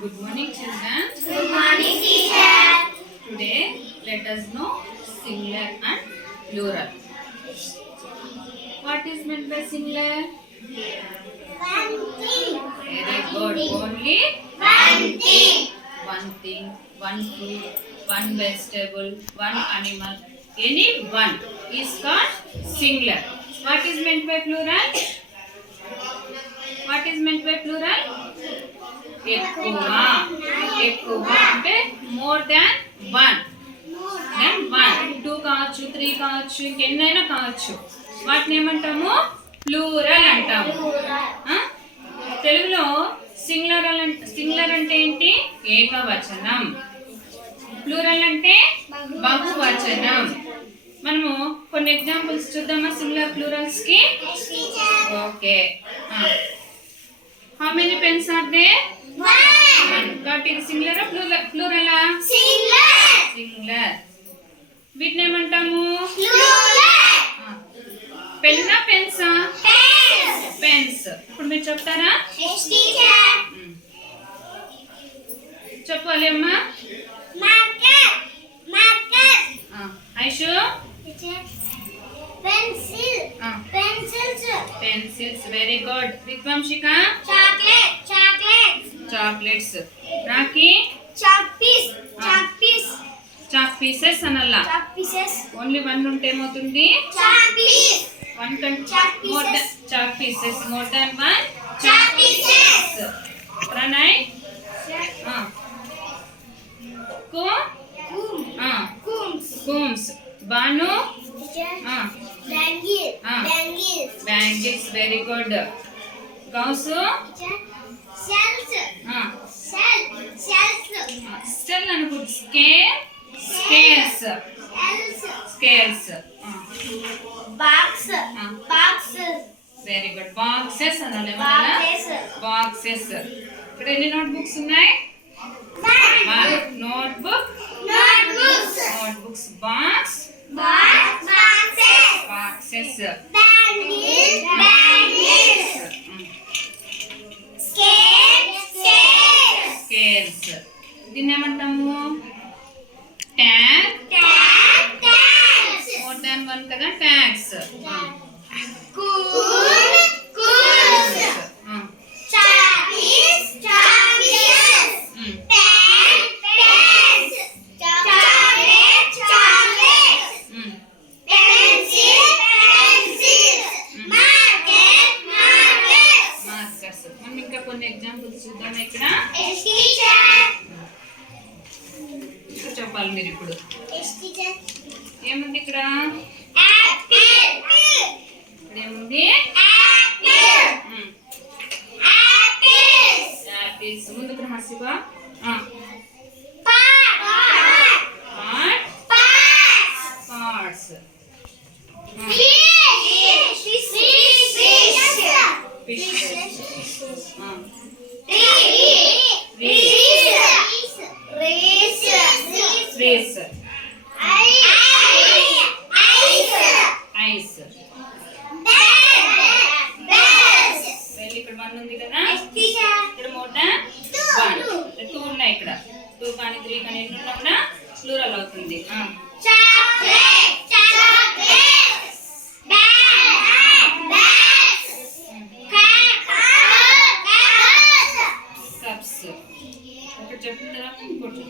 Good morning, children. Good morning, teacher. Today, let us know singular and plural. What is meant by singular? One thing. Very good. Only One thing. one thing, one fruit, one vegetable, one animal. Any one is called singular. What is meant by plural? What is meant by plural? ఎక్కువ అంటే more than one two కావచ్చు, త్రీ కావచ్చు, ఇంకెన్నైనా కావచ్చు. వాటిని ఏమంటాము? ప్లూరల్ అంటాము. తెలుగులో సింగులర్ అంటే ఏంటి? ఏకవచనం. ప్లూరల్ అంటే బహువచనం. మనము కొన్ని ఎగ్జాంపుల్స్ చూద్దామా సింగులర్ ప్లూరల్స్ కి? Okay. How many pens are there? One. But it is singular or plural? Singular. వీటిని ఏమంటాము? పెన్ ఆ పెన్స్? పెన్స్. ఇప్పుడు మీరు చెప్తారా? చెప్పాలి అమ్మా. Aishu pencils very good. Vikramshika chocolates. Raki chalk pieces analla. Only one unte emoutundi? One more than chalk pieces, more than one chalk pieces. Pranay combs. Banu bangles very good. Gausu still anukud scales. Very good. Boxes anale boxes. Ikkada enni notebooks unnai? Notebooks. Boxes. Scales. దీన్ని ఏమంటాము? Tag. More than one కదా ట్యాగ్స్. మనం ఇంకా కొన్ని ఎగ్జాంపుల్స్ చూద్దాం. ఇక్కడ చెప్పాలి మీరు ఇప్పుడు. ఏముంది ఇక్కడ? ఏముంది? యాపిల్స్. ముందుకు హసిబా. పార్ట్స్. Race. Ice. వెళ్ళి ఇక్కడ వన్ ఉంది కదా, ఇక్కడ మోట వన్, టూ ఉన్నాయి. ఇక్కడ టూ కానీ త్రీ కానీ ఎన్ని ఉన్నా కూడా ప్లూరల్ అవుతుంది. కప్స్. ఒకటి చెప్తారా? ఇంకోటి